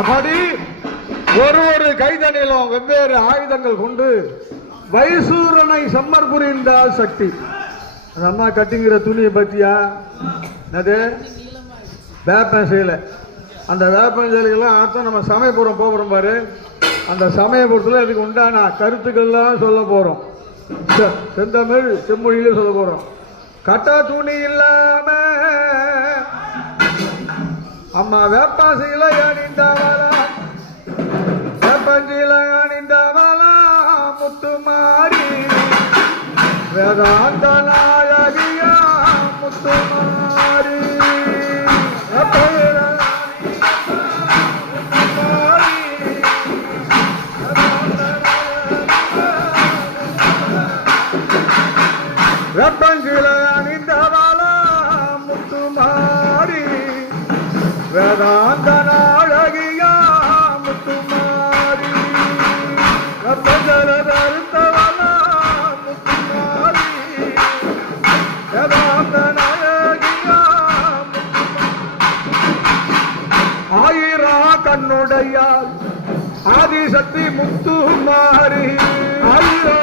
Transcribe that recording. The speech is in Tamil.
அப்படி ஒரு கைதனிலும் வெவ்வேறு ஆயுதங்கள் கொண்டு வைசூரனை சம்மர் புரிந்தால் சக்தி. அந்த அம்மா கட்டிங்கிற துணியை பத்தியா அது வேப்பன் சேலை. அந்த வேப்பன் சேலைகள்லாம் அர்த்தம் நம்ம சமயபுரம் போகிறோம் பாரு. அந்த சமயபுரத்தில் இதுக்கு உண்டான கருத்துக்கள்லாம் சொல்ல போகிறோம். செந்தமிழ் செம்மொழியிலே சொல்ல போகிறோம். கட்டா துணி இல்லாம அம்மா வேப்பாசையில அணிந்தவளா வேப்பஞ்சில அணிந்தவளா முத்துமாரி வேதாந்த நாயகியா முத்துமாரி வேப்பஞ்சில அணிந்தவளா முத்துமாரி வேதாந்த நாயகியா முத்துமாரி வேப்பஞ்சல தருத்தவளா முத்துமாரி வேதாந்த நாயகியா ஆயிரா கண்ணுடையால் ஆதிசக்தி முத்துமாரி ஆயிரா